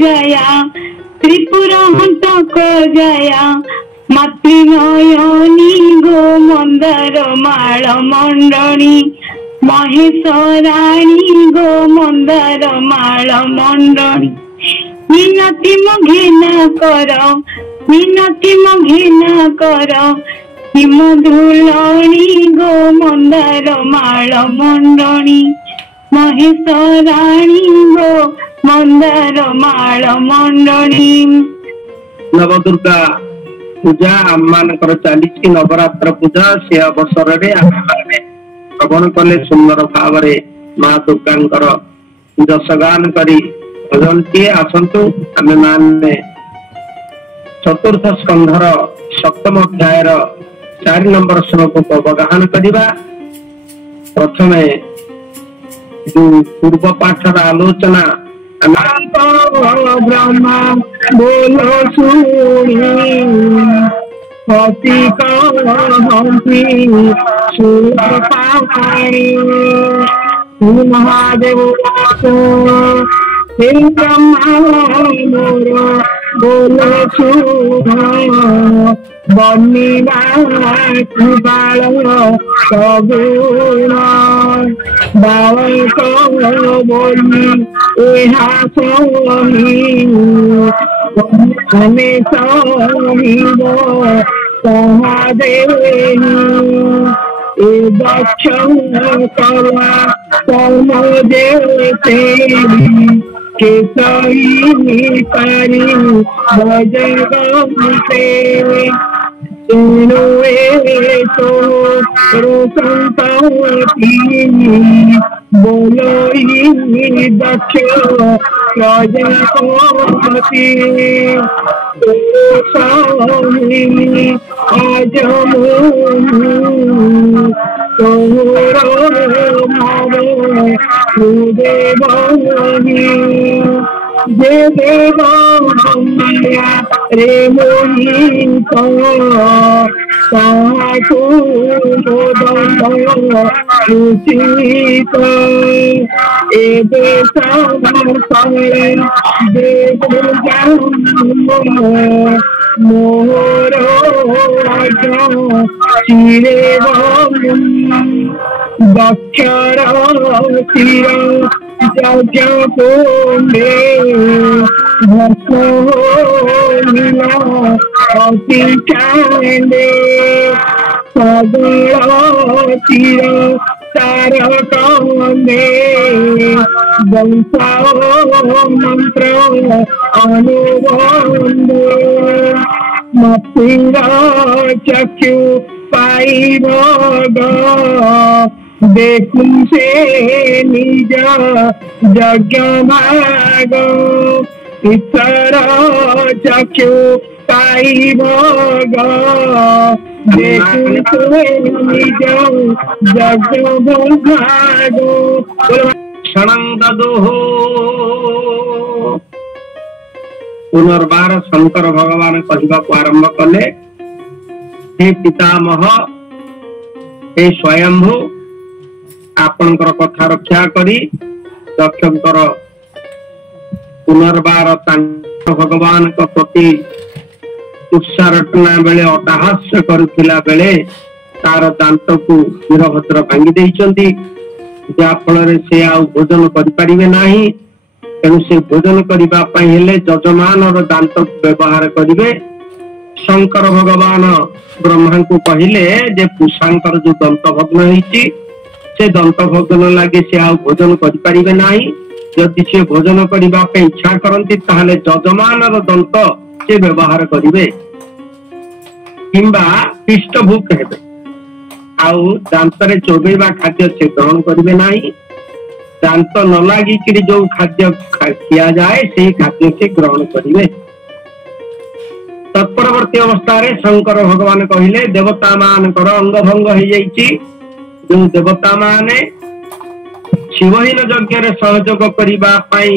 जया त्रिपुरान्तक जया मातृनयनी गो मंदार माळ मंडणी महेश्वराणी गो मंदार माळ मंडणी मिनती मघेना कर मिनती मघेना कर हिमधुलणी गो मंदार माळ मंडणी महेश्वराणी गो मंदार माळ मंडणी। नवदुर्गा पूजा आममानकर चली नवरात्र पूजा से अवसर में श्रवण कले सुंदर भाव माँ दुर्गा जसगान करी भजन किए आसतु आम माने चतुर्थ स्कंधर सप्तम अध्याय 4 नंबर श्लोक को अवगाहन करवा। प्रथमे पूर्व पाठर आलोचना ब्रह्मा बोलो सुनी महादेव ब्रह्मा बोलो बनिवा बाल सगुण बालक बोली एहा सही सहिब सहादेवी ए दक्ष कला कर्म देते केसरी पारी भजगते बोलो दक्ष प्रजापति आज देवी जे देव रे मोही उचित एबे मोर चिरे दक्षर चिर यज्ञ पुण्ये अति चांदे सगल चिर तारक वंश मंत्र अनुबंध मतिर चक्षु पाइब देखूं से निज यज्ञ भाग ईश्वर चक्षु पाइब देखूं से निज यज्ञ भाग क्षणं ददुः। पुनर्बार शंकर भगवान कहवा आरंभ कले हे पितामह हे स्वयंभू आपणकर कथा रक्षा करी दक्षकर पुनर्बार भगवान प्रति उत्सारटना बेले अट्टहास्य करुथिला बेले तार दांत को वीरभद्र भांगी देइचंती जा फल से आ भोजन करि परिबे नाही तेणु से भोजन करबा पई हेले यजमान दांत व्यवहार करिवे। शंकर भगवान ब्रह्मा को कहले जे पुषांकर जो दंत भग्न होईची से दंत भग्न लागे से आ भोजन करि परिबे नाही यदि से भोजन करबा पे इच्छा करंती ताहले यजमान दंत से व्यवहार करिवे किंबा पृष्ठभूक हेबे आउ दांतरे चोबेबा खाद्य से ग्रहण करिवे नाही दांत न लागी कि जो खाद्य खिया जाए से खाद्य से ग्रहण करिवे। तत्परवर्ती अवस्था रे शंकर भगवान कहले देवता मानकर अंग भंग हो जाइछि जो देवता माने शिवहीन यज्ञ रे सहयोग करिबा पई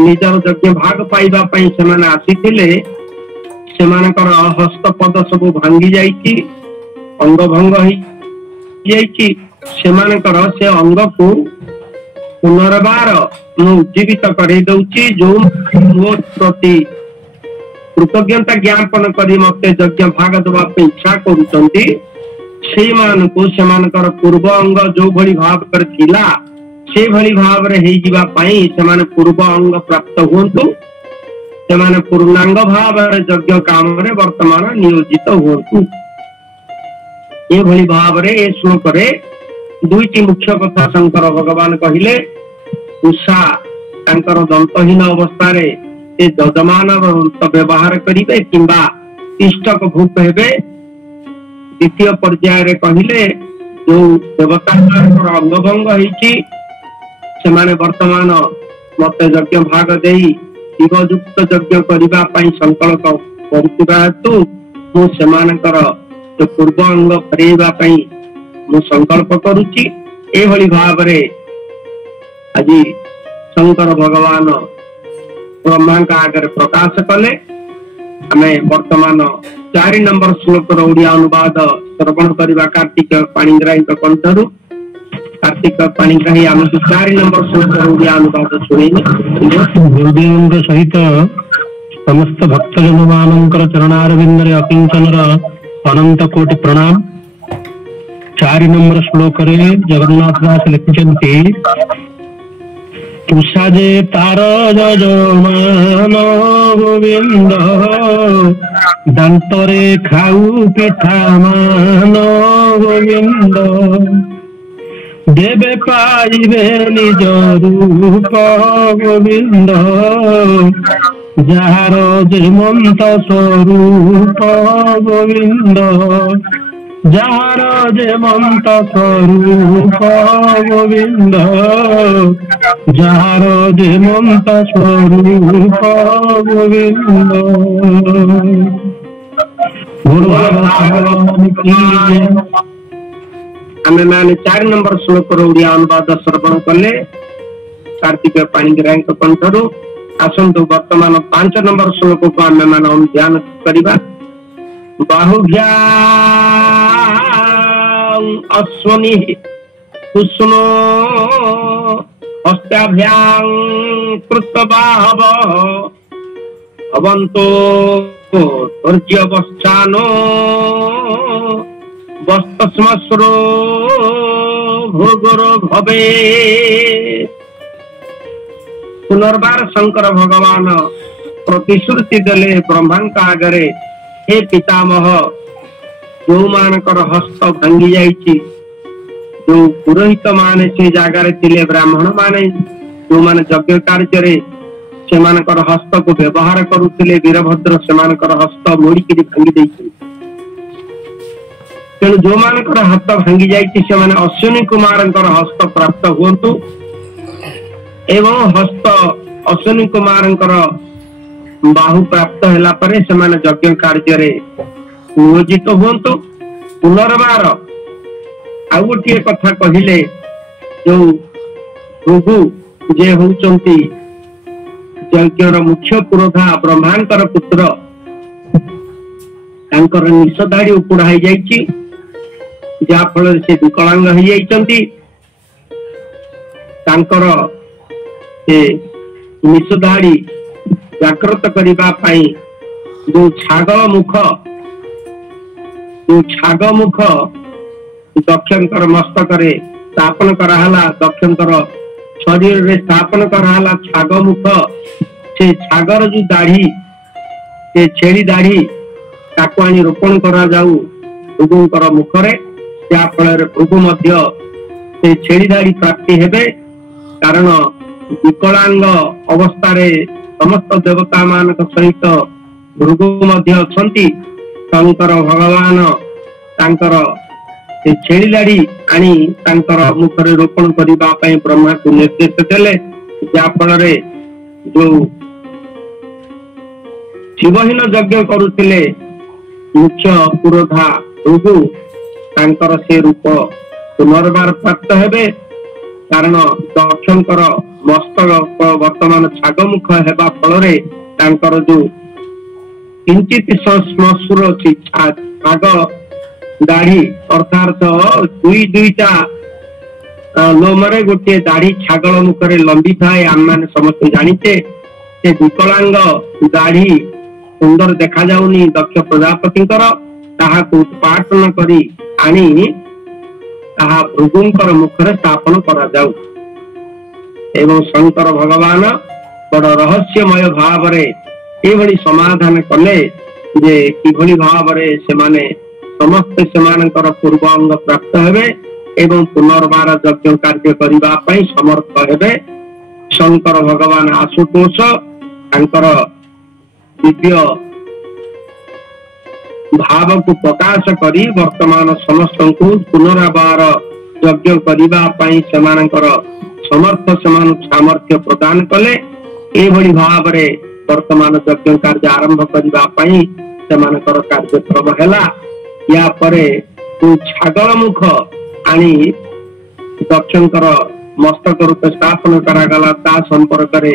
निजर यज्ञ भाग पाइबा पई सेमाने आसीथिले सेमानकर हस्त पद सब भांगी जाइछि अंग भंग हो जाइछि सेमानकर से अंग को पुनर्बार मु उज्जीवित करे दउची जो मो प्रति कृतज्ञता ज्ञापन करी मते यज्ञ भाग दबा पे इच्छा करूचंती से मानकु सेमानकर पूर्व अंग जो भली भाव कर थिला से भली भाव रे हेई जीवा पई सेमाने पूर्व अंग प्राप्त होंतु सेमाने पूर्णांग भाव रे यज्ञ काम रे वर्तमान नियोजित होंतु ए भली भाव रे ए श्लोक रे दुईटी मुख्य कथा शंकर भगवान कहिले उषा तांकर दंतहीन अवस्था रे ए यजमान दंत व्यवहार करिवे किंबा इष्टक भूप हेबे द्वितीय पर्याय रे कहिले जो देवता अंगभंग होईची सेमाने वर्तमान मते यज्ञ भाग देई शिवयुक्त यज्ञ करिबा पई संकल्प करितिबा हेतु मु सेमानकर जो पूर्व अंग फेरेबा पई मु संकल्प करूची ए भली भाव रे आज शंकर भगवान ब्रह्मा का आगे प्रकाश कले हमें वर्तमान 4 नंबर श्लोक ओडिया अनुवाद श्रवण करबा कार्तिक पाणिग्राही कंठरू कार्तिक पाणिग्राही आम 4 नंबर श्लोक ओडिया अनुवाद सुनेनी गुरुदेव सहित समस्त भक्तजन मानकर चरणारविंद रे अकिंचनर अनंत कोटि प्रणाम। 4 नंबर श्लोक रे जगन्नाथ दास लिखिछन्ति तुषा जे तार यजमान गोविंद दांतरे खाऊ पिठा मान गोविंद देवे पाइबे निज रूप गोविंद जार जेमंत स्वरूप गोविंद जार जेमंत स्वरूप गोविंद जार जेमंत स्वरूप गोविंद। गुरु भगवान की जय। आमे माने 4 नंबर श्लोक ओडिया अनुवाद श्रवण कले कार्तिक पाणिग्राही कंठरू आसंतु वर्तमान 5 नंबर श्लोक को आमे माने ध्यान करिबा। बाहुभ्यां अश्वनी कुसुनो हस्ताभ्यां कृतबाहव अवंतो धैर्यवश्चानो वस्तस्मस्रो भोगरो भवे। पुनर्बार शंकर भगवान प्रतिश्रुति देले ब्रह्मा आगे हे पितामह जो मानकर हस्त भांगी जाइछि जो पुरोहित माने से जगार थिले ब्राह्मण माने जो माने यज्ञ कार्य रे से मानकर हस्त को व्यवहार करुथिले वीरभद्र से मानकर हस्त मोड़िकी भांगी दैछि तेणु जो मानकर हाथ भांगी जाइछि से माने अश्विनी कुमारंकर हस्त प्राप्त हुंतु एवं हस्त अश्विनी कुमारंकर बाहु प्राप्त हैला परे से माने यज्ञ कार्य रे नियोजित हुंतु। पुनर्बार आ गोटे कथा कहिले जो भृगु जे होउचंती यज्ञर मुख्य पुरोधा ब्रह्मांकर पुत्र तांकर निषधाड़ी उपुड़ा हो जाइछि जा फल से विकलांग हो जाइछंती तांकर से निषधाड़ी जागृत करिबा पाई जो छाग मुख दक्षंकर मस्तक रे स्थापन कराहला दक्षंकर शरीर रे स्थापन कराहला छाग मुख से छागर जो दाढ़ी से छेली दाढ़ी ताको आनी रोपण करा जाऊ भृगुंकर मुखरे जा फल भृगु मध्य से छेली दाढ़ी प्राप्ति हेबे कारण विकलांग अवस्था रे समस्त देवता मान सहित भृगु मध्य अछंती शंकर भगवान तांकर से छेली दाढ़ी आनी तांकर मुखरे रोपण करिबा पई ब्रह्मा को निर्देश देले जा फल रे जो शिवहीन यज्ञ करुथिले मुख्य पुरोधा भृगु तांकर से रूप पुनर्बार प्राप्त हेबे कारण दक्षंकर मस्तक वर्तमान छागमुख हेबा फल तांकर जो किंचित श्मश्रुर अछि छाग दाढ़ी अर्थात दुईटा ଲୋମରେ ଗୋଟିଏ ଦାଢି ଛାଗଳ ମୁଖରେ ଲମ୍ବି ଥାଏ। ଆମମାନେ ସମସ୍ତେ ଜାଣିଛେ ସେ ବିକଳାଙ୍ଗ ଦାଢି ସୁନ୍ଦର ଦେଖାଯାଉନି ଦକ୍ଷ ପ୍ରଜାପତିଙ୍କର। ତାହାକୁ ଉତ୍ପାଟନ କରି ଆଣି ତାହା ଭୃଗୁଙ୍କର ମୁଖରେ ସ୍ଥାପନ କରାଯାଉ ଏବଂ ଶଙ୍କର ଭଗବାନ ବଡ ରହସ୍ୟମୟ ଭାବରେ ଏଭଳି ସମାଧାନ କଲେ ଯେ କିଭଳି ଭାବରେ ସେମାନେ ସମସ୍ତେ ସେମାନଙ୍କର ପୂର୍ବ ଅଙ୍ଗ ପ୍ରାପ୍ତ ହେବେ ଏବଂ ପୁନର୍ବାର ଯଜ୍ଞ କାର୍ଯ୍ୟ କରିବା ପାଇଁ ସମର୍ଥ ହେବେ। ଶଙ୍କର ଭଗବାନ ଆଶୁତୋଷ ତାଙ୍କର ଦିବ୍ୟ ଭାବକୁ ପ୍ରକାଶ କରି ବର୍ତ୍ତମାନ ସମସ୍ତଙ୍କୁ ପୁନର୍ବାର ଯଜ୍ଞ କରିବା ପାଇଁ ସେମାନଙ୍କର ସମର୍ଥ ସେମାନଙ୍କୁ ସାମର୍ଥ୍ୟ ପ୍ରଦାନ କଲେ। ଏଭଳି ଭାବରେ ବର୍ତ୍ତମାନ ଯଜ୍ଞ କାର୍ଯ୍ୟ ଆରମ୍ଭ କରିବା ପାଇଁ ସେମାନଙ୍କର କାର୍ଯ୍ୟକ୍ରମ ହେଲା। ୟା ପରେ ଛାଗଳ ମୁଖ ଆଣି ଦକ୍ଷଙ୍କର ମସ୍ତକ ରୂପେ ସ୍ଥାପନ କରାଗଲା। ତା ସମ୍ପର୍କରେ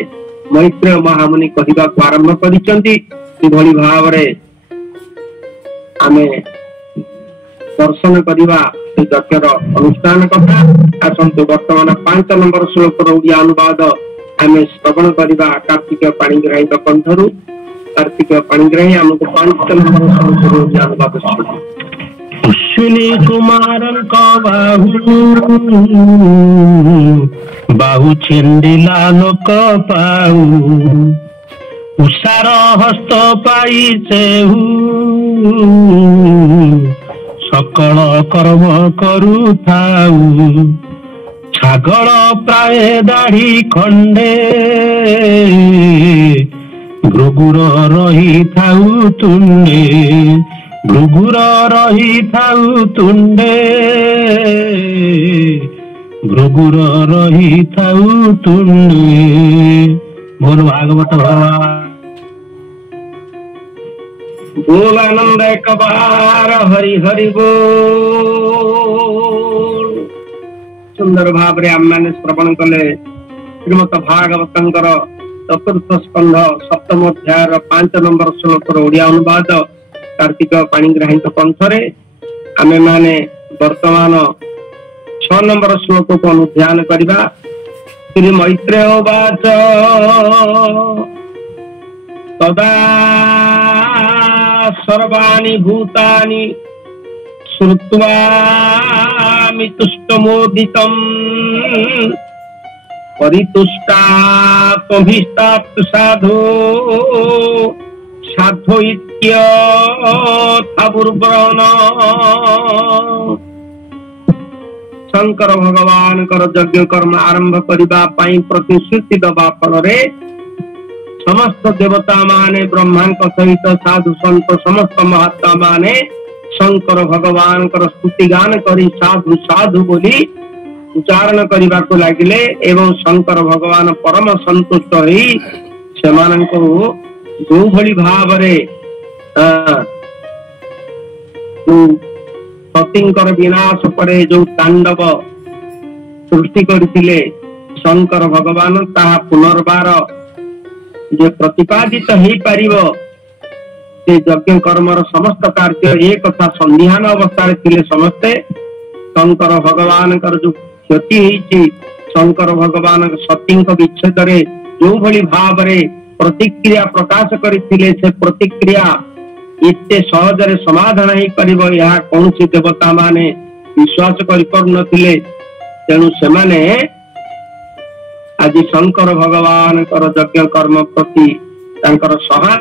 ମୈତ୍ରେୟ ମହାମୁନି କହିବାକୁ ଆରମ୍ଭ କରିଛନ୍ତି। କିଭଳି ଭାବରେ ଆମେ ଦର୍ଶନ କରିବା ସେ ଯଜ୍ଞର ଅନୁଷ୍ଠାନ କଥା। ଆସନ୍ତୁ ବର୍ତ୍ତମାନ 5 ନମ୍ବର ଶ୍ଲୋକର ଓଡ଼ିଆ ଅନୁବାଦ ଆମେ ଶ୍ରବଣ କରିବା କାର୍ତ୍ତିକ ପାଣିଗ୍ରାହୀଙ୍କ କଣ୍ଠରୁ। କାର୍ତ୍ତିକ ପାଣିଗ୍ରାହୀ ଆମକୁ 5 ନମ୍ବର ଶ୍ଲୋକର ଓଡ଼ିଆ ଅନୁବାଦ ଶୁଣାଇବେ। ଅଶ୍ୱିନୀ କୁମାରଙ୍କ ବାହୁ ଛିଣ୍ଡିଲା ଲୋକ ପାଉ, ଉଷାର ହସ୍ତ ପାଇ ସେହୁ ସକଳ କର୍ମ କରୁଥାଉ। ଛାଗଳ ପ୍ରାୟ ଦାଢ଼ି ଖଣ୍ଡେ ଭୃଗୁର ରହିଥାଉ ତୁଣ୍ଡେ, ଭୃଗୁର ରହିଥାଉ ତୁଣ୍ଡେ, ଭୃଗୁର ରହିଥାଉ ତୁଣ୍ଡେ। ବୋଲ ଭାଗବତ ଭଗବାନ बोल आनंद एक बार हरि हरि बोल। सुंदर भाव आम मैंने श्रवण कले श्रीमद भागवतंकर चतुर्थ स्कंध 7म अध्याय 5 नंबर श्लोकर ओडिया अनुवाद कार्तिक पाणिग्राही कंठरे आमे माने वर्तमान 6 नंबर श्लोक को अनुध्यान करबा। श्री मैत्रेय वाच तदा सर्वाणि भूतानि श्रुत्वा मितुष्टमोदितम् परितुष्टात्मभिष्टात् साधो साधो इत्यथावुर्ब्रवन। शंकर भगवान यज्ञ कर्म आरंभ करबा पई प्रतिश्रुति दबा फलरे समस्त देवता माने ब्रह्मा सहित साधु संत समस्त महात्मा माने शंकर भगवान स्तुति गान करी साधु साधु बोली उच्चारण करने को लगिले एवं शंकर भगवान परम संतुष्ट होई सेमानंको जो भली भावरे सतींकर विनाश परे जो तांडव सृष्टि करथिले शंकर भगवान ताहा पुनर्बार जे प्रतिपादित हो पारिबो से यज्ञ कर्मर समस्त कार्य एक कथा संध्यान अवस्था थिले समस्ते शंकर भगवान जो क्षति होईची शंकर भगवान सती विच्छेद जो भली भावरे प्रतिक्रिया प्रकाश करथिले से प्रतिक्रिया इतने सहजरे समाधान हो पारिबो यह कौन सी देवता माने विश्वास करि नथिले। तेणु सेमाने आज शंकर भगवान यज्ञ कर्म प्रति सहायता